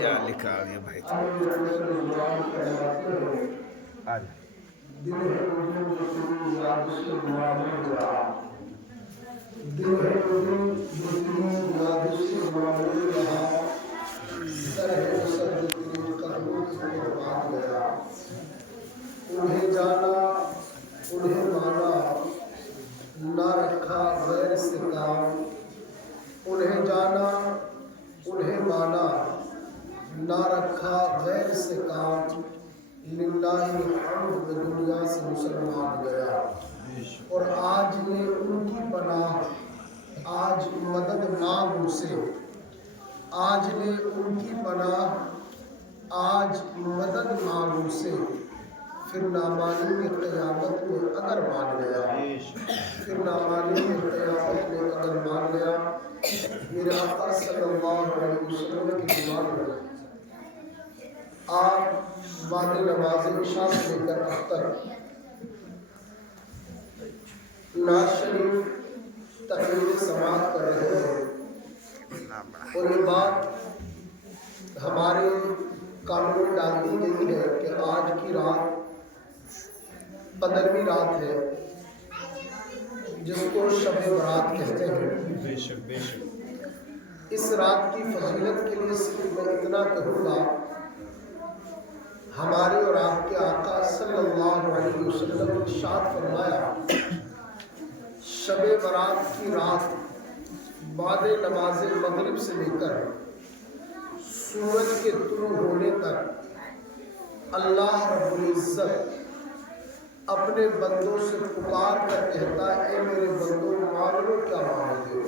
یا لکھا آگے بھائی انہیں جانا انہیں مانا نہ رکھا غیر سے کام، انہیں جانا انہیں مانا نہ رکھا غیر سے کام، للہ الحمد دنیا سے مسلمان گیا۔ اور آج نے ان کی پناہ آج مدد مانگ ان سے، آج نے ان کی پناہ آج مدد مانگ ان سے، پھر نامانی میں قیامت میں اگر مان گیا، پھر نامانی میں قیامت میں اگر مان گیا۔ میرے آقا صلی اللہ علیہ وسلم کی زبان میں آپ بعد نماز عشاء سے لے کر اب تک نعت شریف تقریر سماعت کر رہے ہیں، اور یہ بات ہمارے کانوں میں ڈال دی گئی ہے کہ آج کی رات 15ویں رات ہے جس کو شب برات کہتے ہیں۔ بے شک بے شک۔ اس رات کی فضیلت کے لیے صرف میں اتنا کہوں گا، ہمارے اور آپ کے آقا صلی اللہ علیہ وسلم نے ارشاد فرمایا، شب برات کی رات بعد نماز مغرب سے لے کر سورج کے طلوع ہونے تک اللہ رب العزت اپنے بندوں سے پکار کر کہتا ہے، اے میرے بندوں مانگ لو کیا مانگتے ہو۔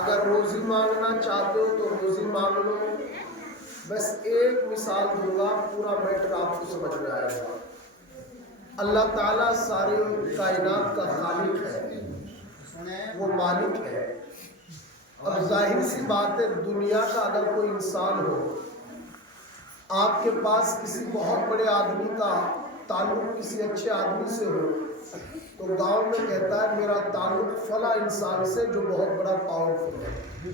اگر روزی مانگنا چاہتے ہو تو روزی مانگ لو۔ بس ایک مثال دوں گا، پورا میٹر آپ کو سمجھ میں آئے گا۔ اللہ تعالیٰ ساری کائنات کا خالق ہے، وہ مالک ہے۔ اب ظاہر سی بات ہے، دنیا کا اگر کوئی انسان ہو، آپ کے پاس کسی بہت بڑے آدمی کا تعلق کسی اچھے آدمی سے ہو تو گاؤں میں کہتا ہے میرا تعلق فلاں انسان سے جو بہت بڑا پاورفل ہے۔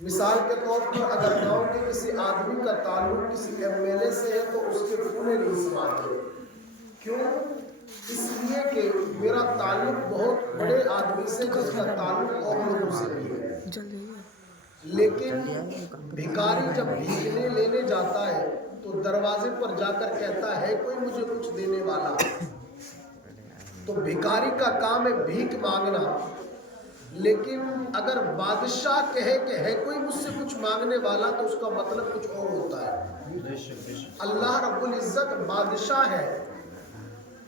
مثال کے طور پر اگر گاؤں کے کسی آدمی کا تعلق کسی MLA سے ہے تو اس کے پھولے نہیں سماتے۔ کیوں؟ اس لیے کہ میرا تعلق بہت بڑے آدمی سے جس کا تعلق اور لوگوں سے بھی ہے۔ لیکن بھکاری جب بھیکنے لینے جاتا ہے تو دروازے پر جا کر کہتا ہے کوئی مجھے کچھ دینے والا۔ تو بھکاری کا کام ہے بھیک مانگنا، لیکن اگر بادشاہ کہے کہ ہے کوئی مجھ سے کچھ مانگنے والا تو اس کا مطلب کچھ اور ہوتا ہے۔ اللہ رب العزت بادشاہ ہے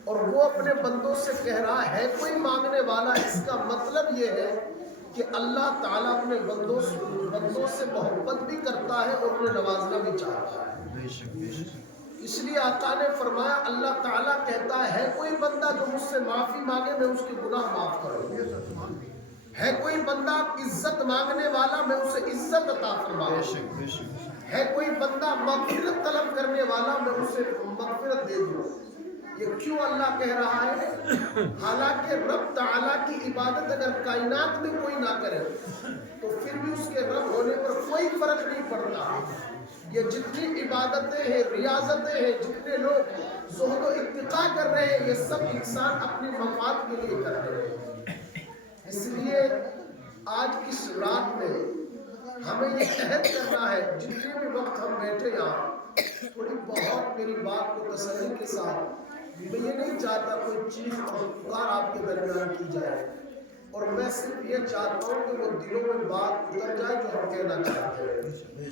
اور وہ اپنے بندوں سے کہہ رہا ہے کوئی مانگنے والا، اس کا مطلب یہ ہے کہ اللہ تعالیٰ اپنے بندوں سے محبت بھی کرتا ہے اور انہیں نوازنا بھی چاہتا ہے۔ اس لیے آقا نے فرمایا اللہ تعالیٰ کہتا ہے کوئی بندہ جو مجھ سے معافی مانگے میں اس کے گناہ معاف کروں، ہے کوئی بندہ عزت مانگنے والا میں اسے عزت عطا فرماؤں، ہے کوئی بندہ مغفرت طلب کرنے والا میں اسے مغفرت دے دوں۔ یہ کیوں اللہ کہہ رہا ہے؟ حالانکہ رب تعالیٰ کی عبادت اگر کائنات میں کوئی نہ کرے تو پھر بھی اس کے رب ہونے پر کوئی فرق نہیں پڑتا۔ یہ جتنی عبادتیں ہیں، ریاضتیں ہیں، جتنے لوگ زہد و اتقاء کر رہے ہیں، یہ سب انسان اپنی مفاد کے لیے کر رہے ہیں۔ اس لیے آج کی رات میں ہمیں یہ عہد کرنا ہے، جتنے بھی وقت ہم بیٹھے یہاں تھوڑی بہت میری بات کو تسلی کے ساتھ، میں یہ نہیں چاہتا کوئی چیز اور پکار آپ کے درمیان کی جائے، اور میں صرف یہ چاہتا ہوں کہ وہ دلوں میں بات اتر جائے جو ہم کہنا چاہتے ہیں۔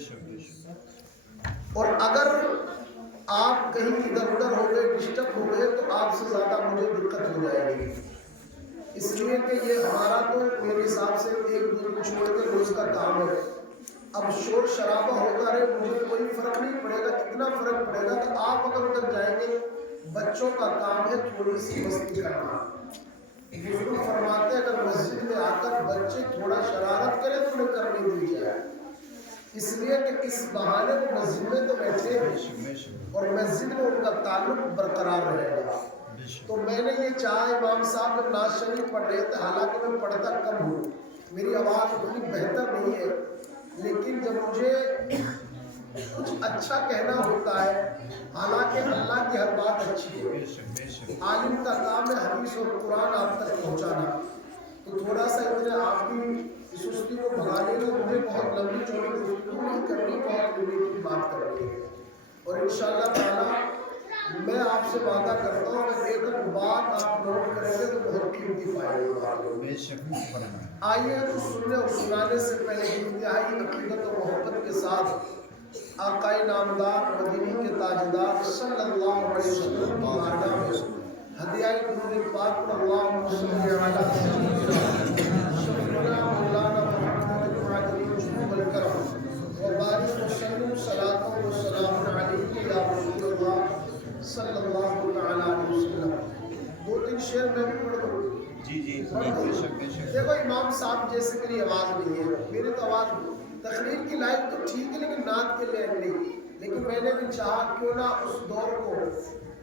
اور اگر آپ کہیں ادھر ادھر ہو گئے، ڈسٹرب ہو گئے تو آپ سے زیادہ مجھے دقت ہو جائے گی، اس لیے کہ یہ ہمارا تو میرے حساب سے ایک دو کو چھوڑ کے روز کا کام ہے۔ اب شور شرابہ ہوتا رہے مجھے کوئی فرق نہیں پڑے گا، اتنا فرق پڑے گا کہ بچوں کا کام ہے تھوڑی سی مستی کرنا. بزرگ فرماتے ہیں اگر مسجد میں آ کر بچے تھوڑا شرارت کریں تو انہیں کرنے دی جائے، اس لیے کہ اس بہانے وہ مسجد میں تو بیٹھے اور مسجد میں ان کا تعلق برقرار رہے گا. تو میں نے یہ چاہا، امام صاحب جب نعت شریف پڑھ رہے تھے، حالانکہ میں پڑھتا کم ہوں، میری آواز اتنی بہتر نہیں ہے، لیکن جب مجھے کچھ اچھا کہنا ہوتا ہے، حالانکہ اللہ کی ہر بات اچھی ہے، عالم کا کام ہے حدیث اور قرآن آپ تک پہنچانا، تو تھوڑا سا اتنے آپ کی سستی کو بھگانے میں مجھے بہت لمبی چوڑی گفتگو نہیں کرنی، بہت لمبی کی بات کرنی ہے. اور انشاءاللہ تعالیٰ میں آپ سے وعدہ کرتا ہوں کہ ایک ایک بات آپ نوٹ کریں گے تو بہت قیمتی فائدہ. آئیے تو سننے اور سنانے سے پہلے انتہائی عقیدت و محبت کے ساتھ آقائے نامدار مدینے کے تاجدار صلی اللہ علیہ وسلم کی بارگاہ میں ہدیہ درود پاک پر اللہم صلی علی سیدنا شفیعنا مولانا محمد وعلی وسلم والکرم وبارک وسلم صلاۃ و سلام علیک یا رسول اللہ صلی اللہ تعالی علیہ وسلم. دو تین شعر میں بھی پڑھ دوں. جی دیکھو امام صاحب جیسے میری آواز نہیں ہے، میری تو آواز تقریر کی لائق تو ٹھیک ہے لیکن نعت کے لیے نہیں. لیکن میں نے بھی چاہا کیوں نہ اس دور کو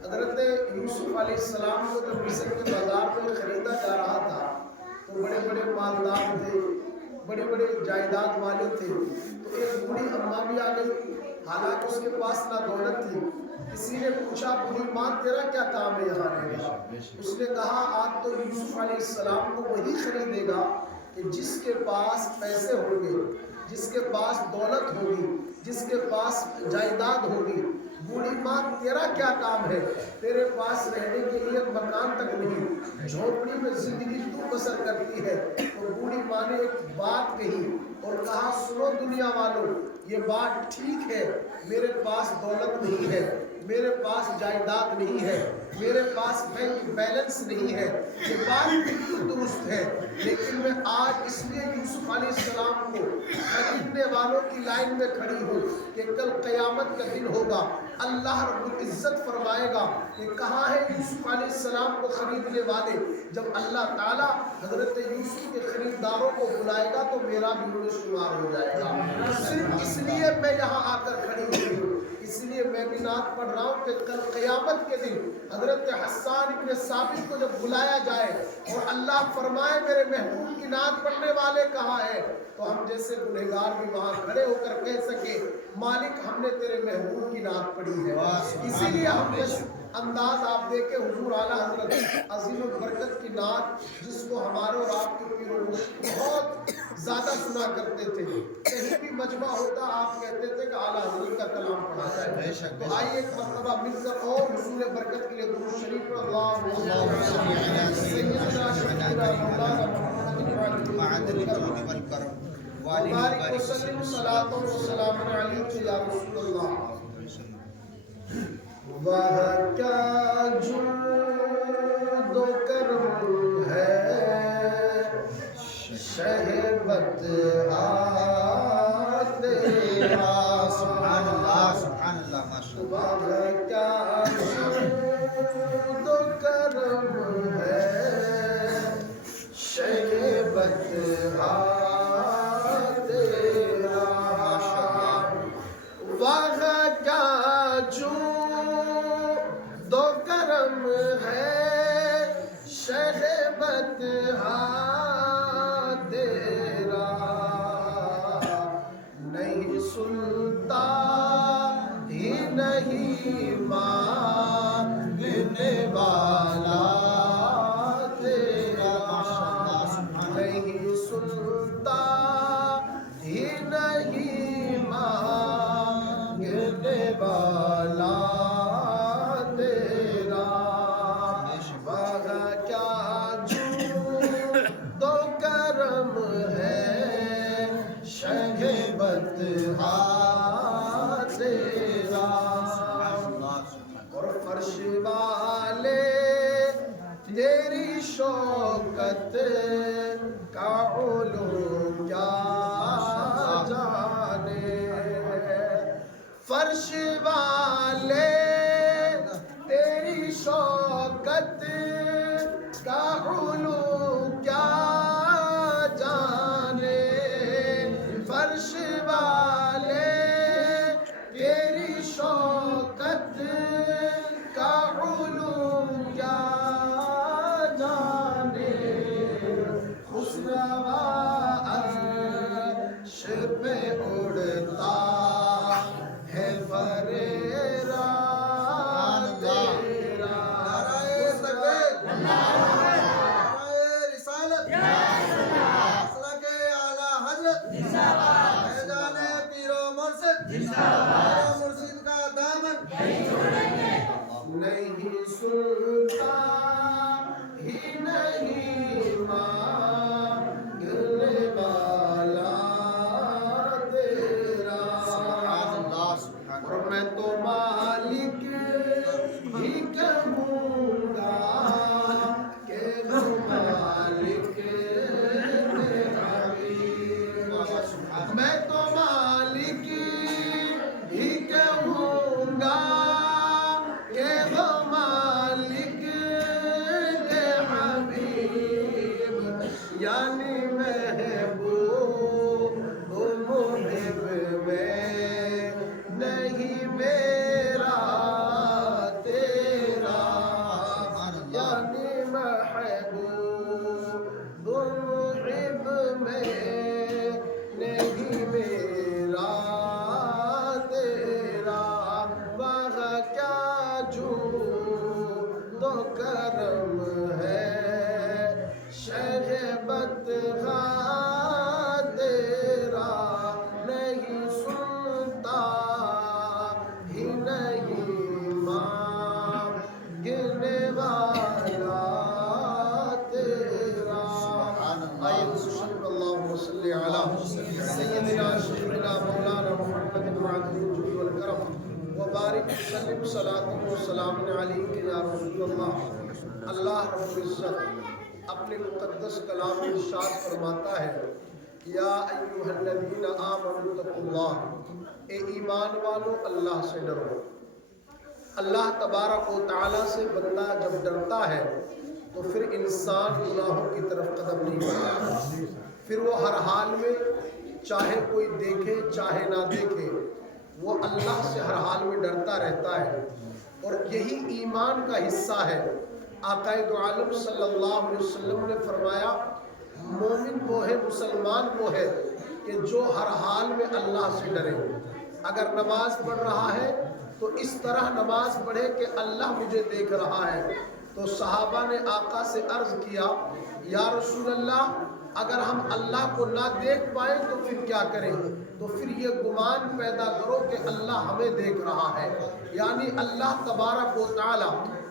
حضرت یوسف علیہ السلام کو جب مصر کے بازار میں خریدا جا رہا تھا تو بڑے بڑے مالدار تھے، بڑے بڑے جائیداد والے تھے، تو ایک بوڑھی اماں بھی آ گئی، حالانکہ اس کے پاس نہ دولت تھی. کسی نے پوچھا بوڑھی ماں تیرا کیا کام ہے یہاں آنے کا؟ اس نے کہا آج تو یوسف علیہ السلام کو وہی خریدے گا کہ جس کے پاس پیسے ہوں گے، جس کے پاس دولت ہوگی، جس کے پاس جائیداد ہوگی. بوڑھی ماں تیرا کیا کام ہے؟ تیرے پاس رہنے کے لیے مکان تک نہیں، جھونپڑی میں زندگی تو بسر کرتی ہے. تو بوڑھی ماں نے ایک بات کہی اور کہا سنو دنیا والوں، یہ بات ٹھیک ہے، میرے پاس دولت نہیں ہے، میرے پاس جائیداد نہیں ہے، میرے پاس بینک بیلنس نہیں ہے، یہ بات بالکل درست ہے، لیکن میں آج اس لیے یوسف علیہ السلام کو خریدنے والوں کی لائن میں کھڑی ہوں کہ کل قیامت کا دن ہوگا، اللہ رب العزت فرمائے گا کہ کہاں ہے یوسف علیہ السلام کو خریدنے والے. جب اللہ تعالیٰ حضرت یوسف کے خریداروں کو بلائے گا تو میرا بھی ان میں شمار ہو جائے گا. صرف اس لیے میں یہاں آ کر کھڑی ہوئی ہوں، اس لیے میں بھی نعت پڑھ رہا ہوں کہ کل قیامت کے دن حضرت حسان ابن ثابت کو جب بلایا جائے اور اللہ فرمائے میرے محبوب کی نعت پڑھنے والے کہاں ہیں، تو ہم جیسے گنہگار بھی وہاں کھڑے ہو کر کہہ سکے مالک ہم نے تیرے محبوب کی نعت پڑھی ہے. اسی لیے ہم انداز آپ دیکھیں حضور اعلیٰ حضرت عظیم البرکت کی نعت جس کو ہمارے اور آپ کے پیر و مرشد بہت زیادہ سنا کرتے تھے، کہیں بھی مجمع ہوتا آپ کہتے تھے کہ اعلیٰ حضرت کا کلام پڑھا جائے. تو آئیے ایک مرتبہ مل کر اور حضور برکت کے لیے درود شریف پر اللہم صلی علی سیدنا شفیعنا مولانا محمد وعلی والکرم وبارک وسلم صلاۃ و سلام علیک یا رسول اللہ. وہ کیا جود و کرم ہے شہبت تیرا. سبحان اللہ سبحان اللہ ماشاء اللہ. وہ کیا جود و کرم ہے شہبت تیرا. وہ کیا جود و کرم ہے شہبت تیرا. نہیں سنتا ہی نہیں مانگنے والا تیرا. نہیں سنتا ہی نہیں مانگنے والا تیرا. وہ کیا جود و کرم ہے شہبت تیرا. اور فرش والے تیری شوکت کا علوم کیا جانے. فرش والے تیری نہیں سنتا ہی نہیں مانگنے والا تیرا سبحان اللہ سبحان اور میں تو مالک ہی کہوں گا کہ وہ مالک میں تو مالک ہی کہوں گا کہ وہ مالک کے حبیب یعنی محبوب محب میں نہیں میرا تیرا یعنی محبوب محب میں نہیں میرا تیرا وہاں کیا جھوٹ تو کرم ہے شہبت تیرا نہیں سنتا ہی نہیں مانگنے والا تیرا آئیے صلی اللہ وسلم علی سیدنا شفیعنا مولانا محمد وعلى الجود والكرم وبارك وسلم صلاة وسلام عليك يا رسول الله اللہ رب العزت اپنے مقدس کلام میں ارشاد فرماتا ہے یا ایھا الذین آمنوا اتقوا اللہ اے ایمان والو اللہ سے ڈرو اللہ تبارک و تعالیٰ سے بندہ جب ڈرتا ہے تو پھر انسان گناہوں کی طرف قدم نہیں بڑھاتا پھر وہ ہر حال میں چاہے کوئی دیکھے چاہے نہ دیکھے وہ اللہ سے ہر حال میں ڈرتا رہتا ہے اور یہی ایمان کا حصہ ہے آقا دو عالم صلی اللہ علیہ وسلم نے فرمایا مومن وہ ہے مسلمان وہ ہے کہ جو ہر حال میں اللہ سے ڈرے اگر نماز پڑھ رہا ہے تو اس طرح نماز پڑھے کہ اللہ مجھے دیکھ رہا ہے تو صحابہ نے آقا سے عرض کیا یا رسول اللہ اگر ہم اللہ کو نہ دیکھ پائیں تو پھر کیا کریں تو پھر یہ گمان پیدا کرو کہ اللہ ہمیں دیکھ رہا ہے یعنی اللہ تبارک و تعالی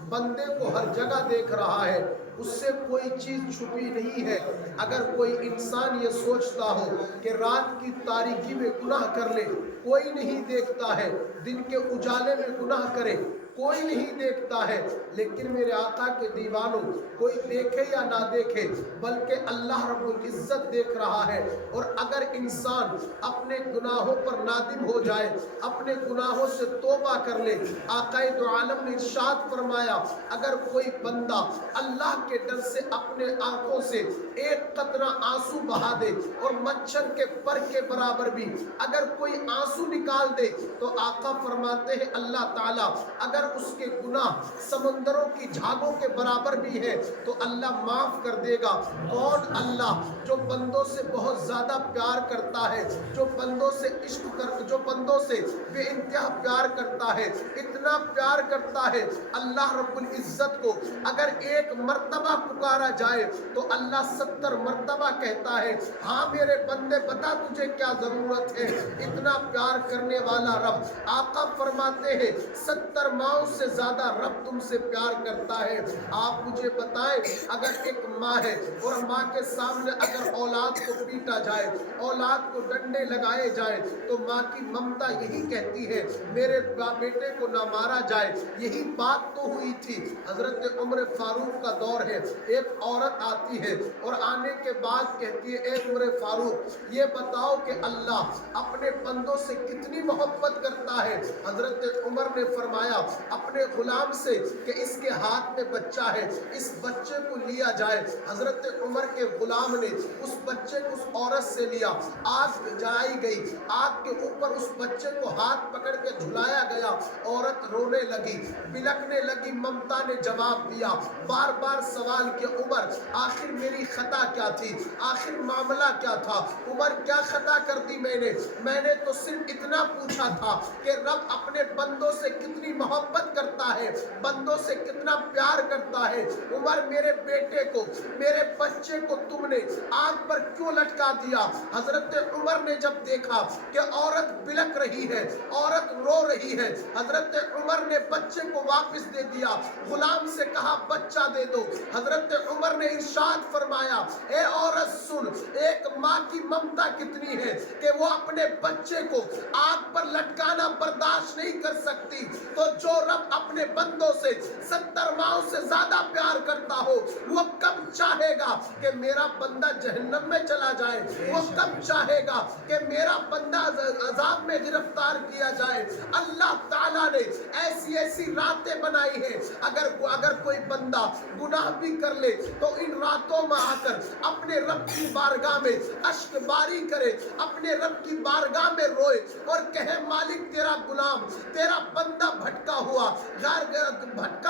بندے کو ہر جگہ دیکھ رہا ہے اس سے کوئی چیز چھپی نہیں ہے اگر کوئی انسان یہ سوچتا ہو کہ رات کی تاریکی میں گناہ کر لے کوئی نہیں دیکھتا ہے دن کے اجالے میں گناہ کرے کوئی نہیں دیکھتا ہے لیکن میرے آقا کے دیوانوں کوئی دیکھے یا نہ دیکھے بلکہ اللہ رب العزت دیکھ رہا ہے اور اگر انسان اپنے گناہوں پر نادم ہو جائے اپنے گناہوں سے توبہ کر لے آقا دو عالم نے ارشاد فرمایا اگر کوئی بندہ اللہ کے ڈر سے اپنے آنکھوں سے ایک قطرہ آنسو بہا دے اور مچھر کے پر کے برابر بھی اگر کوئی آنسو نکال دے تو آقا فرماتے ہیں اللہ تعالیٰ اگر اس کے گناہ سمندروں کی جھاگوں کے برابر بھی ہے تو اللہ معاف کر دے گا کون اللہ جو بندوں سے بہت زیادہ پیار کرتا ہے جو بندوں سے عشق جو بندوں سے بے انتہا پیار کرتا ہے اتنا پیار کرتا ہے اللہ رب العزت کو اگر ایک مرتبہ پکارا جائے تو اللہ 70 مرتبہ کہتا ہے ہاں میرے بندے بتا تجھے کیا ضرورت ہے اتنا پیار کرنے والا رب آقا فرماتے ہیں 70 ماؤں سے زیادہ رب تم سے پیار کرتا ہے آپ مجھے بتائیں اگر ایک ماں ہے اور ماں کے سامنے اگر اولاد کو پیٹا جائے اولاد کو ڈنڈے لگائے جائیں تو ماں کی ممتا یہی کہتی ہے میرے بیٹے کو نہ مارا جائے یہی بات تو ہوئی تھی حضرت عمر فاروق کا دور ہے ایک عورت آتی ہے اور آنے کے بعد کہتی ہے اے عمر فاروق یہ بتاؤ کہ اللہ اپنے بندوں سے کتنی محبت کرتا ہے حضرت عمر نے فرمایا اپنے غلام سے کہ اس کے ہاتھ میں بچہ ہے اس بچے کو لیا جائے حضرت عمر کے غلام نے اس بچے کو اس عورت سے لیا آگ جلائی گئی آگ کے اوپر اس بچے کو ہاتھ پکڑ کے جھلایا گیا عورت رونے لگی بلکنے لگی ممتا نے جواب دیا بار بار سوال کیا عمر آخر میری خطا کیا تھی آخر معاملہ کیا تھا عمر کیا خطا کر دی میں نے تو صرف اتنا پوچھا تھا کہ رب اپنے بندوں سے کتنی محبت محبت کرتا ہے, بندوں سے کتنا پیار کرتا ہے. عمر میرے بیٹے کو, میرے بچے کو تم نے آگ پر کیوں لٹکا دیا؟ حضرت عمر نے جب دیکھا کہ عورت بلک رہی ہے, عورت رو رہی ہے, حضرت عمر نے بچے کو واپس دے دیا, غلام سے کہا بچہ دے دو. حضرت عمر نے ارشاد فرمایا اے عورت سن, ایک ماں کی ممتا کتنی ہے کہ وہ اپنے بچے کو آگ پر لٹکانا برداشت نہیں کر سکتی, تو جو رب اپنے بندوں سے 70 ماہوں سے زیادہ پیار کرتا ہو وہ کب چاہے گا کہ میرا بندہ جہنم میں چلا جائے؟ وہ کب چاہے گا کہ میرا بندہ عذاب میں گرفتار کیا جائے؟ اللہ تعالیٰ نے ایسی ایسی راتیں بنائی ہیں, اگر کوئی بندہ گناہ بھی کر لے تو ان راتوں میں آ کر اپنے رب کی بارگاہ میں اشک باری کرے, اپنے رب کی بارگاہ میں روئے اور کہے مالک تیرا غلام, تیرا بندہ بھٹکا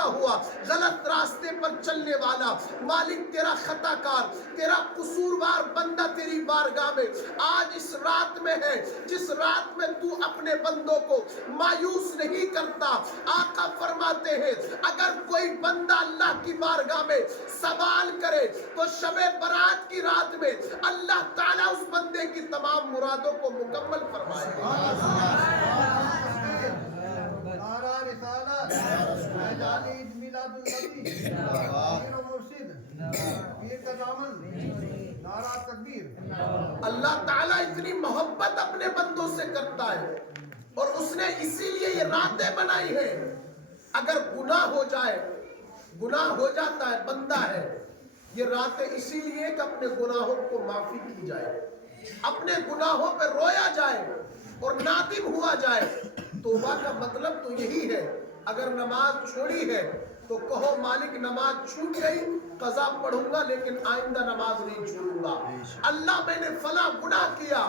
ہوا غلط راستے پر چلنے والا, مالک تیرا خطا کار, تیرا قصوروار بندہ تیری بارگاہ میں آج اس رات میں ہے جس رات میں تو اپنے بندوں کو مایوس نہیں کرتا. آقا فرماتے ہیں اگر کوئی بندہ اللہ کی بارگاہ میں سوال کرے تو شب برات کی رات میں اللہ تعالیٰ اس بندے کی تمام مرادوں کو مکمل فرمائے گا. نعرہ رسالت, میدان عید میلاد النبی, پیر و مرشد, پیر کا دامن, نعرہ تکبیر. اللہ تعالیٰ اتنی محبت اپنے بندوں سے کرتا ہے اور اس نے اسی لیے یہ راتیں بنائی ہیں. اگر گناہ ہو جائے, گناہ ہو جاتا ہے, بندہ ہے, یہ راتیں اسی لیے کہ اپنے گناہوں کو معافی کی جائے, اپنے گناہوں پہ رویا جائے اور نادم ہوا جائے. توبہ کا مطلب تو یہی ہے. اگر نماز چھوڑی ہے تو کہو مالک نماز چھوٹ گئی, قضا پڑھوں گا لیکن آئندہ نماز نہیں چھوڑوں گا. اللہ میں نے فلاں گناہ کیا,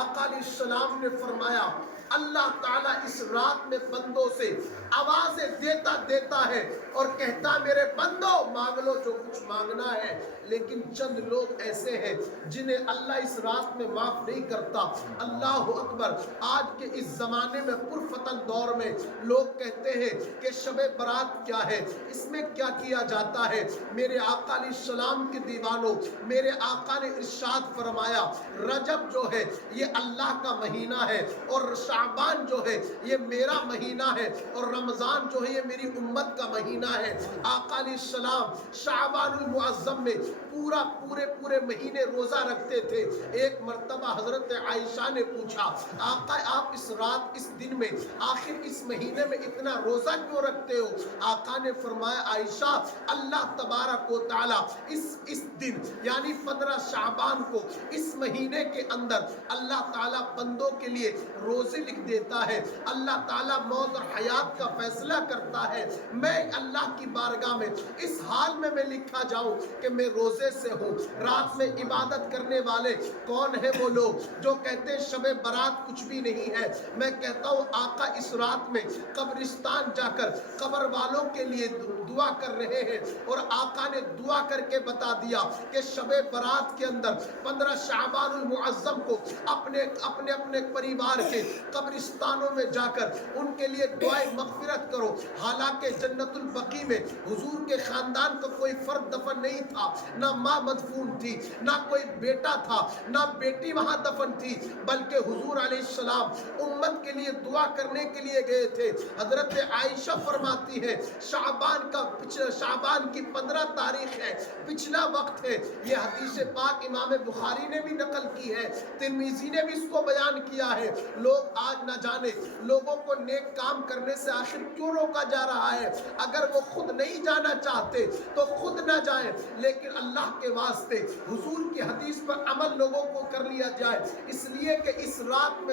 آقا علیہ السلام نے فرمایا اللہ تعالیٰ اس رات میں بندوں سے آوازیں دیتا ہے اور کہتا میرے بندوں مانگ لو جو کچھ مانگنا ہے. لیکن چند لوگ ایسے ہیں جنہیں اللہ اس رات میں معاف نہیں کرتا. اللہ اکبر. آج کے اس زمانے میں پرفتن دور میں لوگ کہتے ہیں کہ شب برات کیا ہے, اس میں کیا کیا جاتا ہے. میرے آقا علیہ السلام کے دیوانوں, میرے آقا نے ارشاد فرمایا رجب جو ہے یہ اللہ کا مہینہ ہے اور شعبان جو ہے یہ میرا مہینہ ہے اور رمضان جو ہے یہ میری امت کا مہینہ ہے. آقا علیہ السلام شعبان المعظم میں پورے مہینے روزہ رکھتے تھے. ایک مرتبہ حضرت عائشہ نے پوچھا آقا آپ اس رات اس دن میں آخر اس مہینے میں اتنا روزہ کیوں رکھتے ہو؟ آقا نے فرمایا عائشہ اللہ تبارک و تعالی اس دن یعنی 15 شعبان کو اس مہینے کے اندر اللہ تعالیٰ بندوں کے لیے روزے لکھ دیتا ہے. اللہ تعالیٰ موت اور حیات کا فیصلہ کرتا ہے. میں اللہ کی بارگاہ میں اس حال میں لکھا جاؤں کہ میں روزے سے ہوں. رات میں عبادت کرنے والے کون ہیں؟ وہ لوگ جو کہتے ہیں شب برات کچھ بھی نہیں ہے. میں کہتا ہوں آقا اس رات میں قبرستان جا کر قبر والوں کے لیے دعا کر رہے ہیں اور آقا نے دعا کر کے بتا دیا کہ شب برات کے اندر 15 شعبان المعظم کو اپنے پریوار کے قبرستانوں میں جا کر ان کے لیے دعائے مغفرت کرو. حالانکہ جنت البقیع میں حضور کے خاندان کا کوئی فرد دفن نہیں تھا, نہ ماں مدفون تھی, نہ کوئی بیٹا تھا, نہ بیٹی وہاں دفن تھی, بلکہ حضور علیہ السلام امت کے لیے دعا کرنے کے لیے گئے تھے. حضرت عائشہ فرماتی ہے شعبان کی 15 تاریخ ہے, پچھلا وقت ہے. یہ حدیث پاک امام بخاری نے بھی نقل کی ہے, ترمذی نے بھی اس کو بیان کیا ہے. لوگ آج نہ جانے لوگوں کو نیک کام کرنے سے آخر کیوں روکا جا رہا ہے. اگر وہ خود نہیں جانا چاہتے تو خود نہ جائیں, لیکن اللہ کے واسطے حضور کی حدیث پر عمل لوگوں کو کر لیا جائے, اس لیے کہ اس رات میں